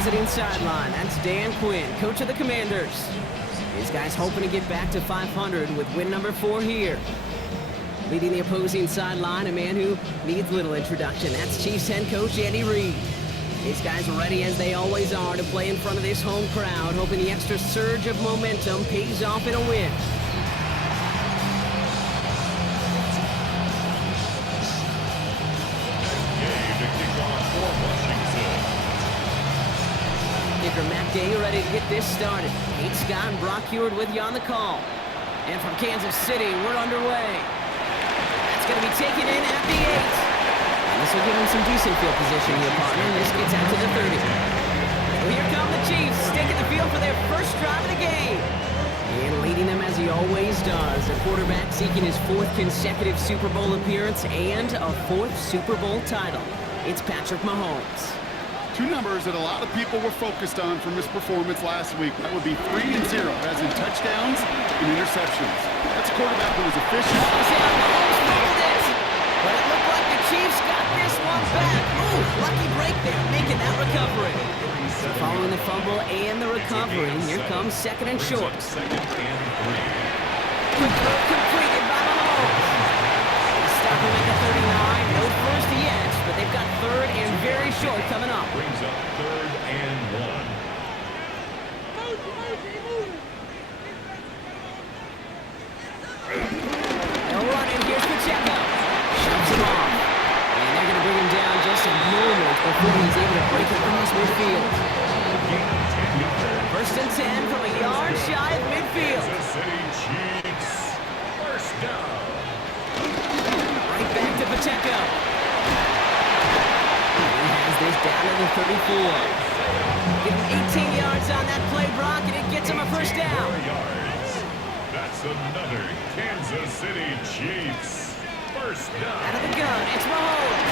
visiting sideline. That's Dan Quinn, coach of the Commanders. These guys hoping to get back to 500 with win number 4 here. Leading the opposing sideline, a man who needs little introduction. That's Chiefs head coach Andy Reid. These guys are ready as they always are to play in front of this home crowd, hoping the extra surge of momentum pays off in a win. Kicker Matt Gay ready to get this started. Kate Scott and Brock Heward with you on the call. And from Kansas City, we're underway. That's going to be taken in at the 8. And this will give him some decent field position here, partner. This gets out to the 30. Well, here come the Chiefs, taking the field for their first drive of the game. And leading them as he always does. A quarterback seeking his 4th consecutive Super Bowl appearance and a 4th Super Bowl title. It's Patrick Mahomes. 2 numbers that a lot of people were focused on from his performance last week. That would be 3 and 0, as in touchdowns and interceptions. That's a quarterback who was efficient. Mahomes fumbled it, but it looked like the Chiefs got this one back. Ooh, lucky break there, making that recovery. So following the fumble and the recovery, here comes 2nd and short. Quick throw completed by Mahomes. Stop him at the 39. No first yet, but they've got 3rd and very short coming up. Brings up 3rd and 1. They'll run in. Here's Pacheco. Shoves him off. And they're going to bring him down just a moment before he's able to break across midfield. 1st and 10 from a yard shy of midfield. Kansas City Chiefs. First down. Right back to Pacheco. He has this down to the 34. Give him 18 yards on that play, Brock, and it gets him a first down. 4 yards. That's another Kansas City Chiefs. First down. Out of the gun, it's Mahomes.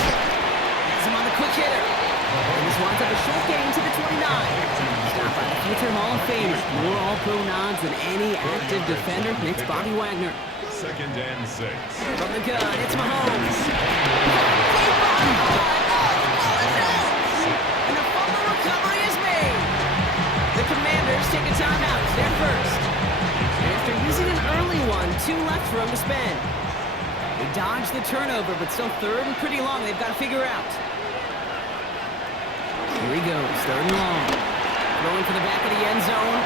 Has him on the quick hitter. And this winds up a short gain to the 29. Stopped by the future Hall of Famer. More All-Pro nods than any active defender. It's Bobby Wagner. 2nd and 6. From the gun, it's Mahomes. And the fumble recovery is made. The Commanders take a timeout. It's their first. And after using an early one, 2 left for him to spend. They dodged the turnover, but still 3rd and pretty long. They've got to figure out. Here he goes, 3rd and long. Throwing for the back of the end zone.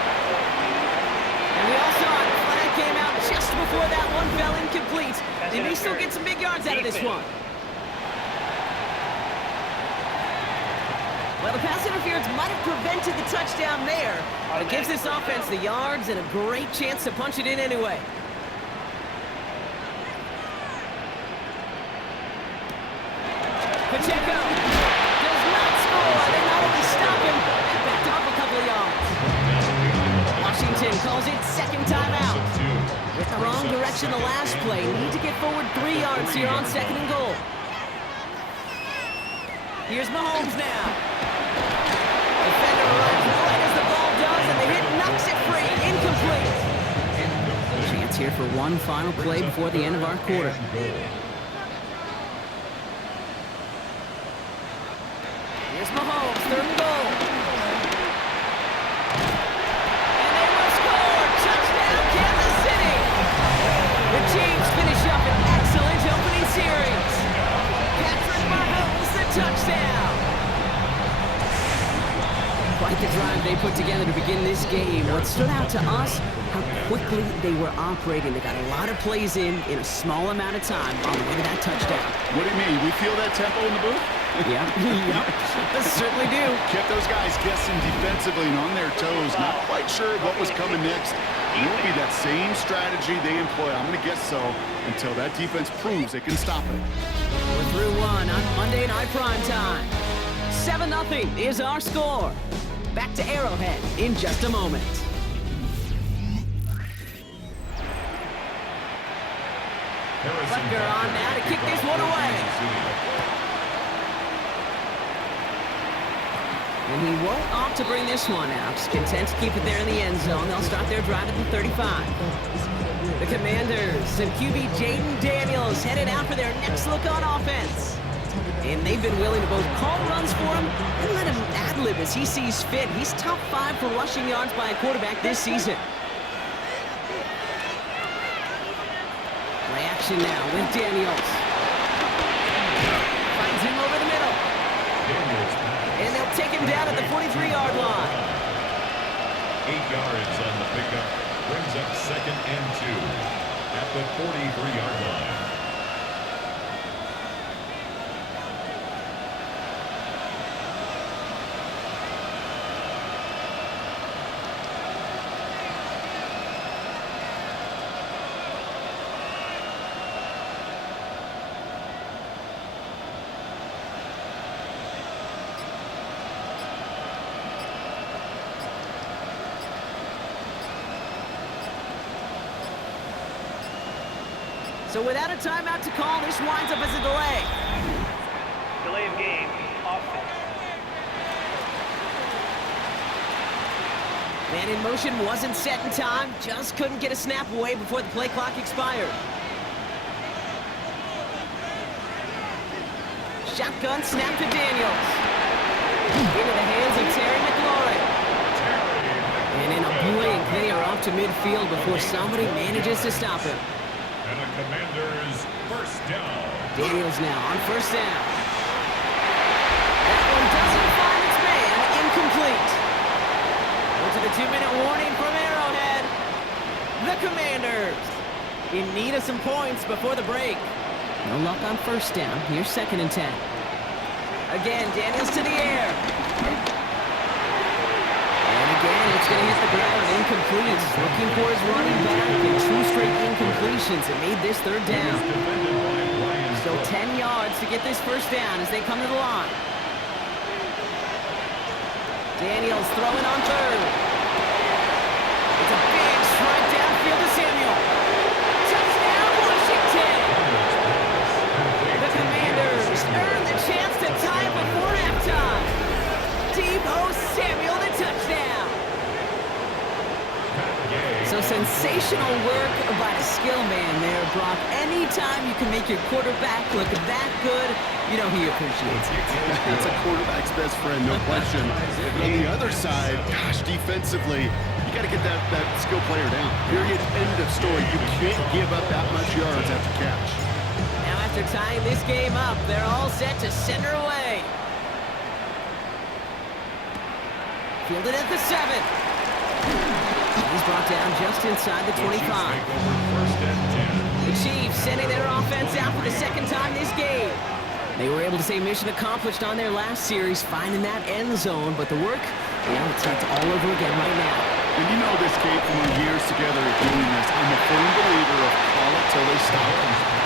And we all saw it. Flag came out just before that one fell incomplete. They may still get some big yards out of this one. Well, the pass interference might have prevented the touchdown there, but it gives this offense the yards and a great chance to punch it in anyway. Pacheco does not score. They not only stop him, they backed him up a couple of yards. Washington calls it 2nd timeout. With the wrong direction the last play, need to get forward 3 yards here on 2nd and goal. Here's Mahomes now. Defender runs right as the ball does, and the hit knocks it free. Incomplete. Chance here for one final play before the end of our quarter. Here's Mahomes, 3rd and goal. And they will score. Touchdown, Kansas City. The Chiefs finish up an excellent opening series. Patrick Mahomes, the touchdown. Quite the drive they put together to begin this game. What stood out to us, how quickly they were operating. They got a lot of plays in a small amount of time on the way to that touchdown. What do you mean? We feel that tempo in the booth? Yeah, yep, they certainly do. Kept those guys guessing defensively and on their toes. Not quite sure what was coming next. It will be that same strategy they employ. I'm going to guess so until that defense proves they can stop it. We're through one on Monday Night Primetime. 7-0 is our score. Back to Arrowhead in just a moment. Butker on now to kick this one away. And he won't opt to bring this one out. Just content to keep it there in the end zone. They'll start their drive at the 35. The Commanders and QB Jaden Daniels headed out for their next look on offense. And they've been willing to both call runs for him and let him ad-lib as he sees fit. He's top 5 for rushing yards by a quarterback this season. Play action now with Daniels. Finds him over the middle. And they'll take him down at the 43-yard line. 8 yards on the pickup. Brings up 2nd and 2 at the 43-yard line. So without a timeout to call, this winds up as a delay. Delay of game, offense. Man in motion wasn't set in time, just couldn't get a snap away before the play clock expired. Shotgun snap to Daniels. Into the hands of Terry McLaurin. And in a blink, they are off to midfield before somebody manages to stop him. And the Commanders first down. Daniels now on first down. That one doesn't find its man. Incomplete. Go to the 2-minute warning from Arrowhead. The Commanders in need of some points before the break. No luck on first down. Here's 2nd and 10. Again, Daniels to the air. And again, it's going to hit the ground. Incomplete. Looking for his running back. And 2 straight incompletions. It made this 3rd down. Still 10 yards to get this first down as they come to the line. Daniels throwing on 3rd. It's a big strike downfield to Samuel. Touchdown, Washington! The Commanders earn the chance to tie it before halftime. Deebo Samuel, the touchdown. So sensational work by the skill man there, Brock. Anytime you can make your quarterback look that good, you know he appreciates it. It's a quarterback's best friend, no question. But on the other side, gosh, defensively, you got to get that skill player down. Period, end of story. You can't give up that much yards after catch. Now after tying this game up, they're all set to send her away. Fielded at the 7. He's brought down just inside the 25. The Chiefs sending their offense out for the 2nd time this game. They were able to say mission accomplished on their last series, finding that end zone, but the work, it starts all over again right now. And you know this, Kate, from our years together of doing this, I'm a firm believer of call it till they stop.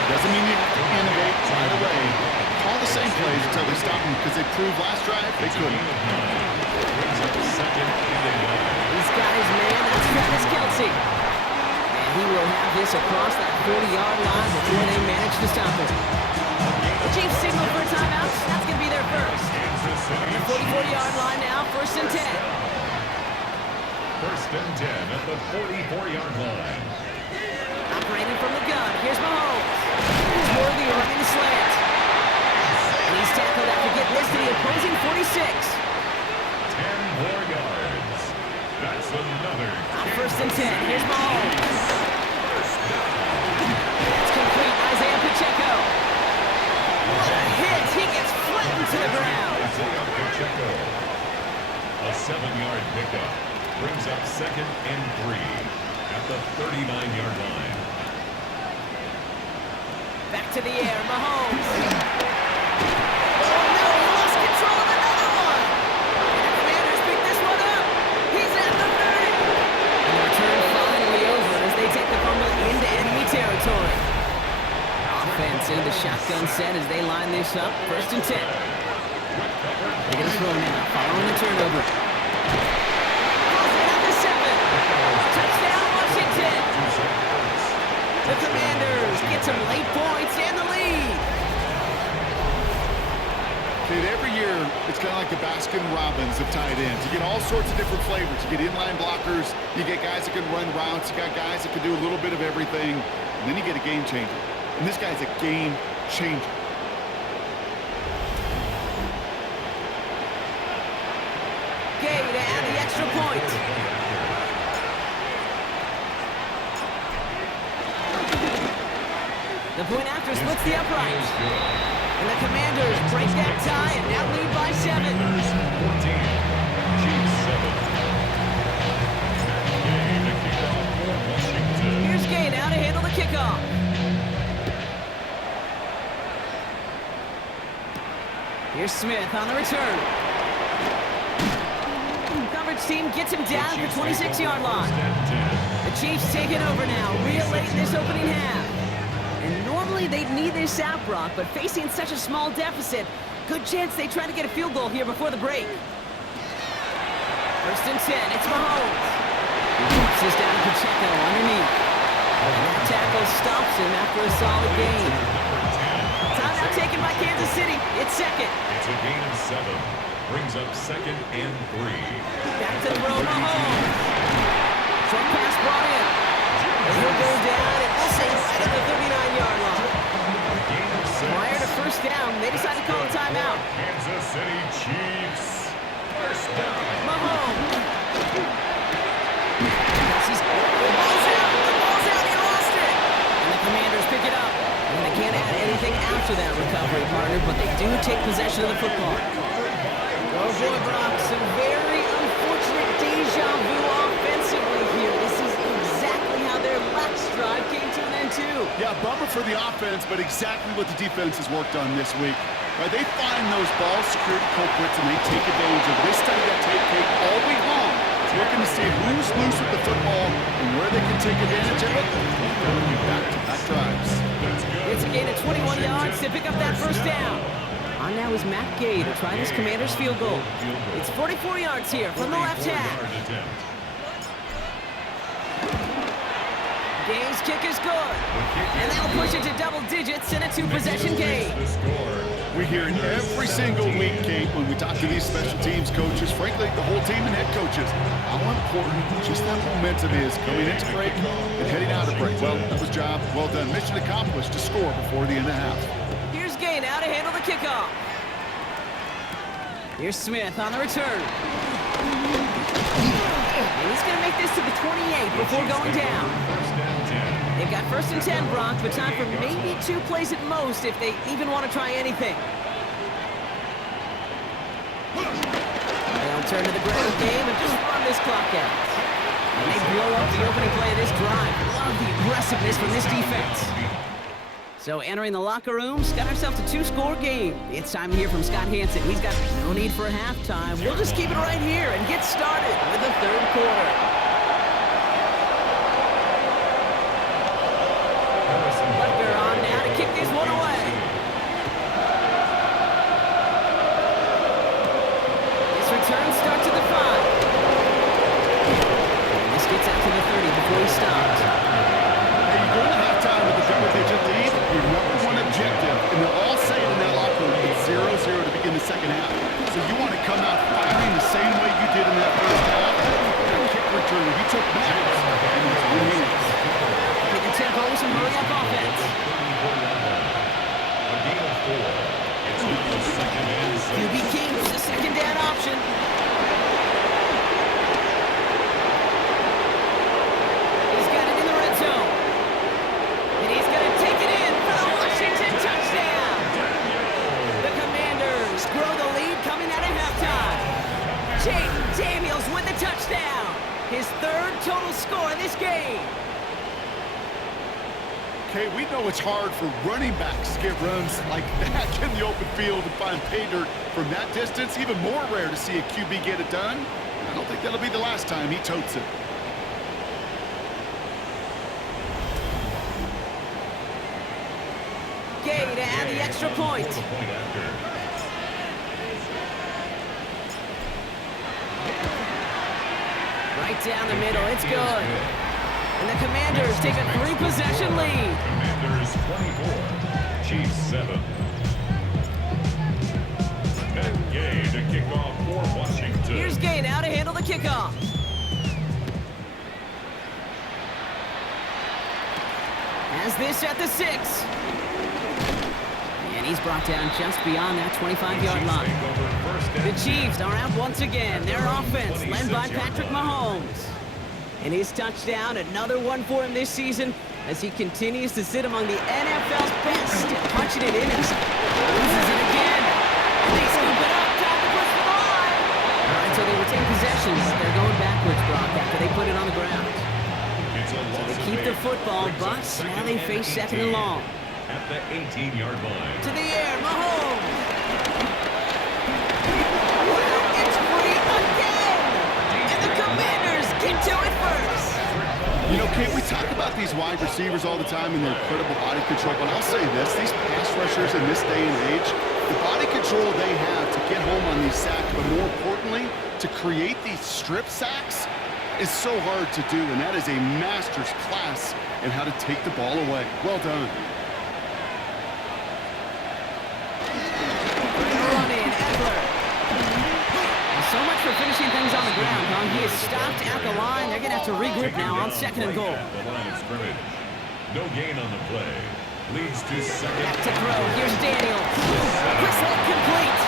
Doesn't mean you have to innovate right away. Call the same plays until they stop them, because they proved last drive they couldn't. He's got his man, that's Travis Kelce. And he will have this across that 40-yard line before they manage to stop him. The Chiefs signal for a timeout. That's going to be their first. On the 44-yard line now, 1st and 10. 1st and 10 at the 44-yard line. Operating from the gun, here's Mahomes. He's Worthy running the slant. And he's tackled after getting this to the opposing 46. 10 more yards. That's another. On 1st and 10, here's Mahomes. That's complete, Isaiah Pacheco. What a hit! He gets flattened to the ground. Isaiah Pacheco. A 7-yard pickup. Brings up 2nd and 3 at the 39-yard line. Back to the air, Mahomes. Oh no, he lost control of another one. And the Commanders pick this one up. He's at the 30. And the return finally over as they take the fumble into enemy territory. Offense into the shotgun set as they line this up. 1st and 10. They're going to throw now, following the turnover. Calls it at the 7. Touchdown, Washington. The Commanders get some late points and the lead. Kate, every year, it's kind of like the Baskin-Robbins of tight ends. You get all sorts of different flavors. You get inline blockers. You get guys that can run routes. You got guys that can do a little bit of everything. And then you get a game changer. And this guy's a game changer. point after splits the uprights. And the Commanders break that tie and now lead by 7. Commanders 14, Chiefs 7. Gay to kick off for Washington. Here's Gay now to handle the kickoff. Here's Smith on the return. Coverage team gets him down at the 26-yard line. The Chiefs take it over now, real late in this opening half. And normally they'd need this out, Brock, but facing such a small deficit, good chance they try to get a field goal here before the break. First and 10, it's Mahomes. He keeps this down to Pacheco underneath. And that tackle stops him after a solid gain. Timeout taken by Kansas City. It's second. It's a gain of 7. Brings up 2nd and 3. Back to throw Mahomes. Short pass brought in. And he'll go down and we'll say right at the 39-yard line. Gain of 6. Prior to first down, they decide to call a timeout. Kansas City Chiefs. First down. Mahomes. The ball's out. The ball's out. He lost it. And the Commanders pick it up. And they can't add anything after that recovery, partner, but they do take possession of the football. Oh boy, Brock, some very unfortunate deja vu offensively here. This is exactly how their last drive came to an end, too. Yeah, bummer for the offense, but exactly what the defense has worked on this week. Right, they find those ball security culprits and they take advantage of this study that tape all week long. Looking to see who's loose with the football and where they can take advantage of it. Back-to-back drives. It's a gain of 21 yards to pick up that first down. On now is Matt Gay to try this Commander's field goal. It's 44 yards here from the left half. Gay's kick is good. And they'll push it to double digits in a 2-possession game. We hear it every single week, Kate, when we talk to these special teams coaches, frankly, the whole team and head coaches, how important just that momentum is coming into break and heading out of break. Well, that was job well done. Mission accomplished to score before the end of half. Here's Gay now to handle the kickoff. Here's Smith on the return. And he's going to make this to the 28 before going down. They've got first and 10, Brock, but time for maybe 2 plays at most if they even want to try anything. They'll turn to the ground game and just run this clock out. And they blow up the opening play of this drive. Love the aggressiveness from this defense. So entering the locker rooms, got ourselves a 2-score game. It's time to hear from Scott Hanson. He's got no need for a halftime. We'll just keep it right here and get started with the third quarter. Butker on now to kick this one away. This return starts at the 5. And this gets out to the 30 before he stops. Hey, you go into halftime with a double-digit lead, your number one objective, and they'll all say it in that locker room, it's 0-0 to begin the second half. So you want to come out firing the same way you did in that first half. That kick return, he took that, and it's 1 minute. Taking tempo with some hurry-up offense. A gain of 4. It's the second and 6. QB King with the second down option. He's got it in the red zone. And he's going to take it in for the Washington touchdown. The Commanders grow the lead coming out of halftime. Jaden Daniels with the touchdown. His 3rd total score in this game. Okay, we know it's hard for running backs to get runs like that in the open field and find pay dirt from that distance. Even more rare to see a QB get it done. I don't think that'll be the last time he totes it. Gay to add the extra point. Right down the middle, it's good. And the Commanders take a 3-possession lead. Commanders 24, Chiefs 7. And Gay to kick off for Washington. Here's Gay now to handle the kickoff. Has this at the 6. And he's brought down just beyond that 25-yard line. The Chiefs are out once again. Their offense led by Patrick Mahomes. And his touchdown, another one for him this season. as he continues to sit among the NFL's best at punching it in. Loses it again. And they scoop it up. Time to push the line. All right, so they retain possession, but they're going backwards, Brock, after they put it on the ground. So they keep the football, but now they face second and long. At the 18-yard line. To the air, Mahomes. Well, it's free again. And the Commanders get to it first. You know, Kate, we talk about these wide receivers all the time and their incredible body control, but I'll say this, these pass rushers in this day and age, the body control they have to get home on these sacks, but more importantly, to create these strip sacks is so hard to do, and that is a master's class in how to take the ball away. Well done. So much for finishing things on the ground, huh? He is stopped at the line. They're going to have to regroup now on second and goal. The line of scrimmage. No gain on the play. Leads to second. Back to throw. Here's Daniels. Quick hit complete.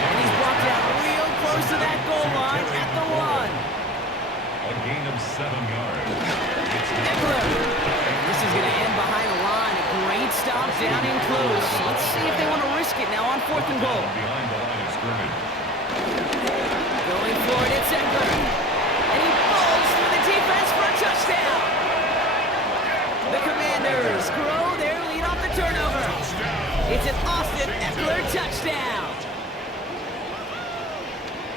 And he's walked out real close to that goal line at the 1. A gain of 7 yards. Eckler. This is going to end behind the line. A great stop down in close. Let's see if they want to risk it now on 4th and goal. Behind the line of scrimmage. Going for it, it's Eckler. And he falls through the defense for a touchdown. The Commanders grow their lead off the turnover. It's an Austin Eckler touchdown.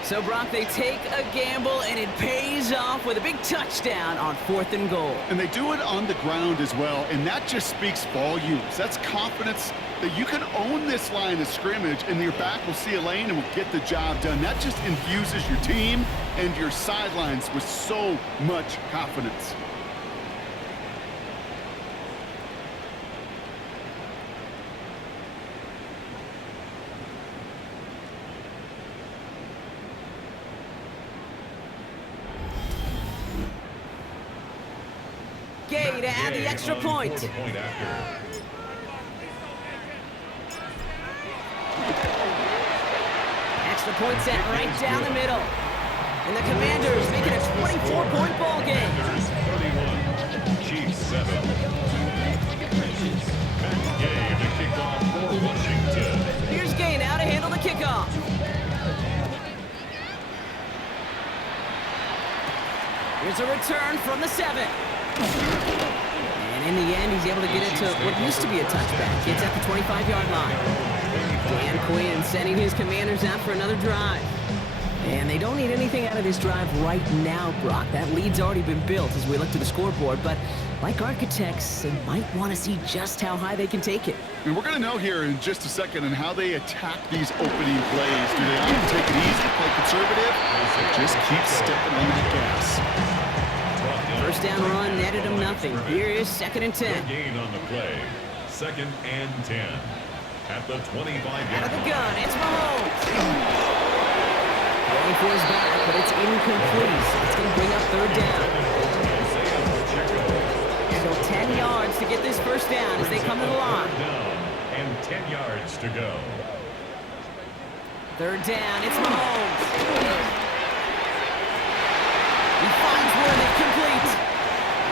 So, Brock, they take a gamble, and it pays off with a big touchdown on 4th and goal. And they do it on the ground as well, and that just speaks volumes. That's confidence that you can own this line of scrimmage, and your back will see a lane and will get the job done. That just infuses your team and your sidelines with so much confidence. Gay to add the extra point. Extra point set right down the middle. And the Commanders make it a 24-point ball game. 31, Chiefs 7. Gay to kick off for Washington. Here's Gay now to handle the kickoff. Here's a return from the 7. And in the end, he's able to get it to what used to be a touchback. It's at the 25-yard line. Dan Quinn sending his Commanders out for another drive. And they don't need anything out of this drive right now, Brock. That lead's already been built as we look to the scoreboard. But like architects, they might want to see just how high they can take it. And we're going to know here in just a second on how they attack these opening plays. Do they often take it easy, play conservative, or just keep stepping on that gas? First down run netted him nothing. Here is 2nd and 10. Gain on the play. 2nd and 10. At the 25-yard line. Out of the gun, it's Mahomes. Going for his back, but it's incomplete. So it's going to bring up 3rd down. So 10 yards to get this first down as they come to the line. And 10 yards to go. 3rd down, it's Mahomes. He finds Worthing complete.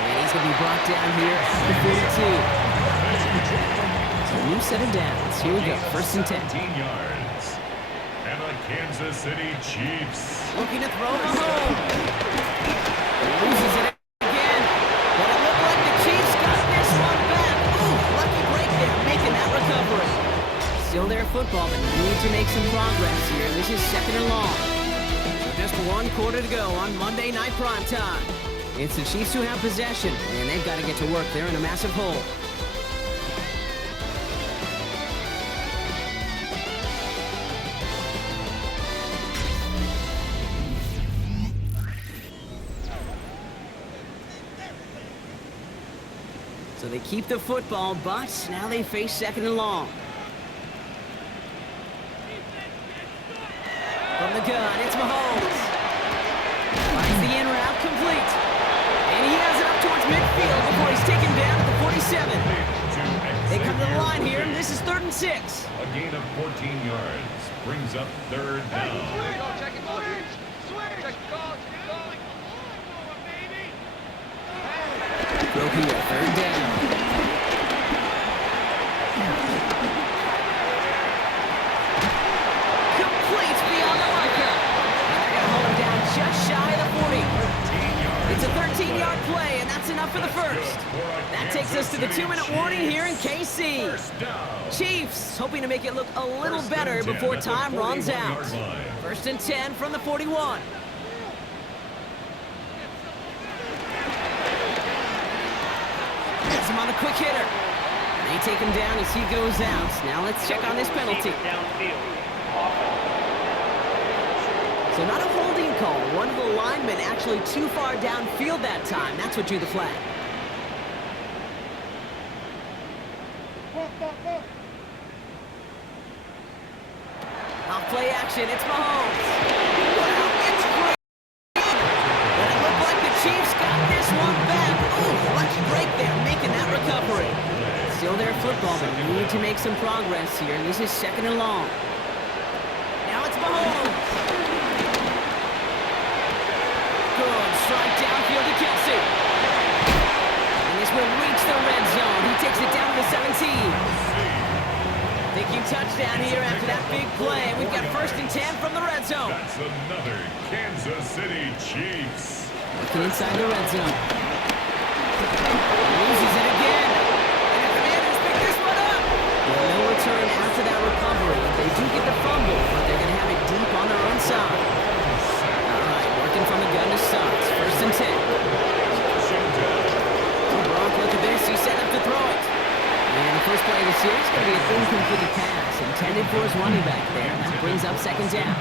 And he's going to be brought down here at the 42. So a new set of downs. Here we go, 1st and 10. 15 yards. And the Kansas City Chiefs. Looking to throw Mahomes. Loses it again. But it looked like the Chiefs got this one back. Ooh, lucky break there, making that recovery. Still their football, but need to make some progress here. This is 2nd and long. Just 1 quarter to go on Monday Night Primetime. It's the Chiefs who have possession, and they've got to get to work. They're in a massive hole. So they keep the football, but now they face 2nd and long. From the gun, it's Mahomes. Finds the in route complete. And he has it up towards midfield before he's taken down at the 47. They come to the line here, and this is 3rd and 6. A gain of 14 yards brings up 3rd down. Check it, switch! Check it, go, baby! Throw here, third down. Complete beyond the marker. And they're going to hold him down just shy of the 40. It's a 13-yard play, and that's enough for the first. That takes us to the 2-minute warning here in KC. Chiefs hoping to make it look a little better before time runs out. First and 10 from the 41. Gets him on a quick hitter. They take him down as he goes out. Now let's check on this penalty. Downfield. So not a holding call. One of the linemen actually too far downfield that time. That's what drew the flag. Off play action. It's Mahomes. Wow, it's great. But it looked like the Chiefs got this one back. Ooh, lucky break there, making that recovery. Still their football, but we need to make some progress here. This is second and long. Now it's Mahomes. Good strike downfield to Kelsey. And this will reach the red zone. He takes it down to the 17. Thinking touchdown here after that big play. We've got first and 10 from the red zone. That's another Kansas City Chiefs. Looking inside the red zone. Loses it again. And the Commanders pick this one up. Well, no return after that recovery. They do get the fumble, but they're going to have it deep on their own side. All right, working from the gun to start. First and 10. Gronk, look at this. He's set up to throw it. And the first play of the series is going to be an incomplete pass intended for his running back there. That brings up second down.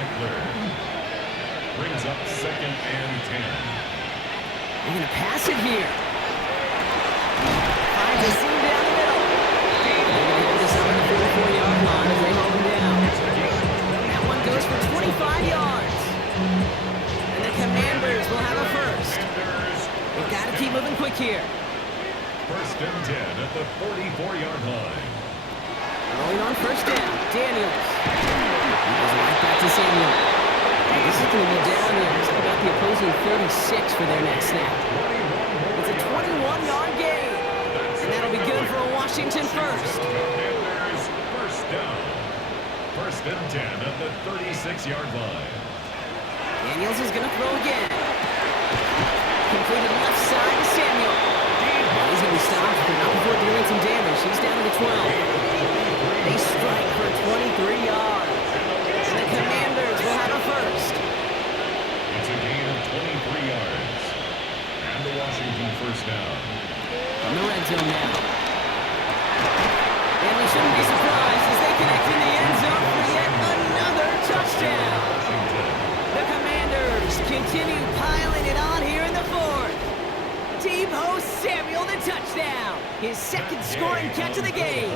Brings up second and 10. They're going to pass it here. Finds a seam down the middle. They're going to hit this up on the 44-yard line as they hold him down. That one goes for 25 yards. And the Commanders will have a first. They've got to keep moving quick here. First and 10 at the 44-yard line. Rolling on first down. Daniels. He goes right back to Samuel. And this is going to be down here. It's about the opposing 36 for their next snap. It's a 21-yard gain. And that'll be good for a Washington first. Commanders first down. First and 10 at the 36-yard line. Daniels is going to throw again. Completed left side to Samuel. He's going to be stopped, but not before doing some damage. He's down to the 12. They strike for 23 yards. And the Commanders will have a first. It's a gain of 23 yards. And the Washington first down. From the red zone now. And we shouldn't be surprised as they connect in the end zone for yet another touchdown. The Commanders continue piling it on here in the fourth. Deebo Samuel, the touchdown. His second scoring catch of the game.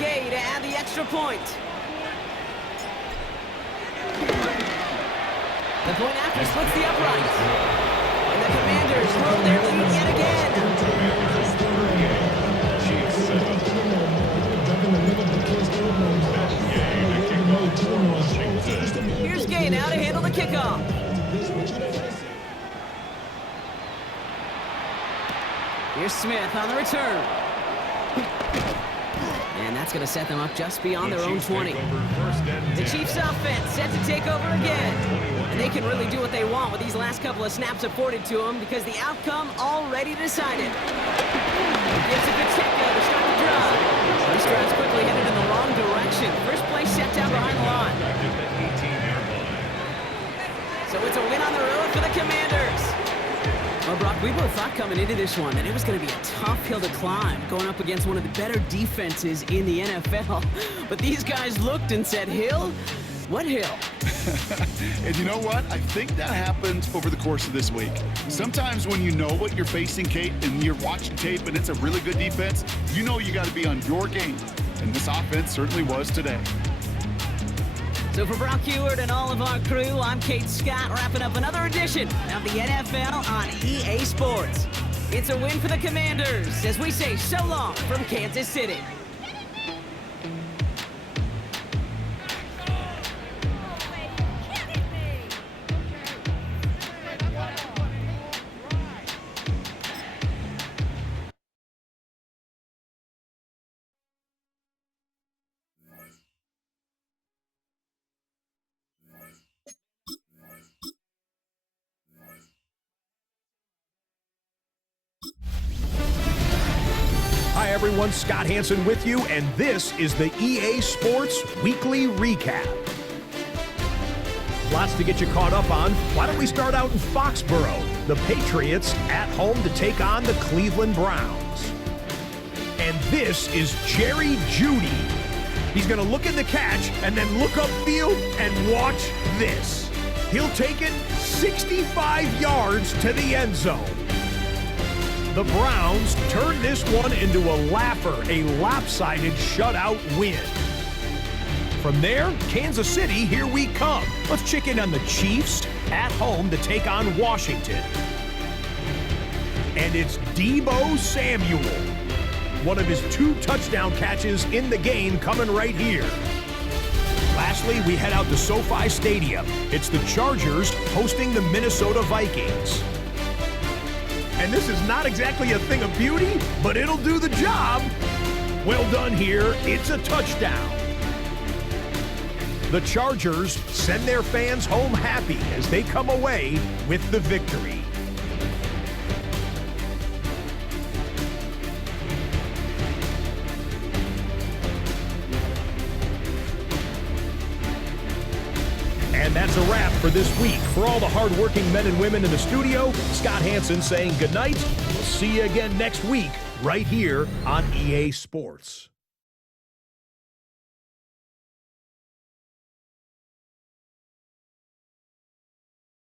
Gay to add the extra point. The point after splits the uprights. And the Commanders hold their lead yet again. Here's Gay now to handle the kickoff. Here's Smith on the return. And that's going to set them up just beyond their own 20. The Chiefs offense set to take over again. And they can really do what they want with these last couple of snaps afforded to them because the outcome already decided. Gives it to Pacheco to start the drive. This drive's quickly headed in the wrong direction. First play set down behind the line. So it's a win on the road for the Commanders. Well, Brock, we both thought coming into this one that it was going to be a tough hill to climb, going up against one of the better defenses in the NFL. But these guys looked and said, Hill? What hill? And you know what? I think that happens over the course of this week. Sometimes when you know what you're facing, Kate, and you're watching tape and it's a really good defense, you know you got to be on your game. And this offense certainly was today. So for Brock Huard and all of our crew, I'm Kate Scott, wrapping up another edition of the NFL on EA Sports. It's a win for the Commanders as we say so long from Kansas City. everyone. Scott Hansen with you, and this is the EA Sports Weekly Recap. Lots to get you caught up on. Why don't we start out in Foxborough? The Patriots at home to take on the Cleveland Browns. And this is Jerry Jeudy. He's going to look in the catch and then look upfield and watch this. He'll take it 65 yards to the end zone. The Browns turn this one into a laugher, a lopsided shutout win. From there, Kansas City, here we come. Let's check in on the Chiefs at home to take on Washington. And it's Deebo Samuel. One of his 2 touchdown catches in the game coming right here. Lastly, we head out to SoFi Stadium. It's the Chargers hosting the Minnesota Vikings. And this is not exactly a thing of beauty, but it'll do the job. Well done here. It's a touchdown. The Chargers send their fans home happy as they come away with the victory. And that's a wrap for this week. For all the hardworking men and women in the studio, Scott Hansen saying goodnight. We'll see you again next week right here on EA Sports.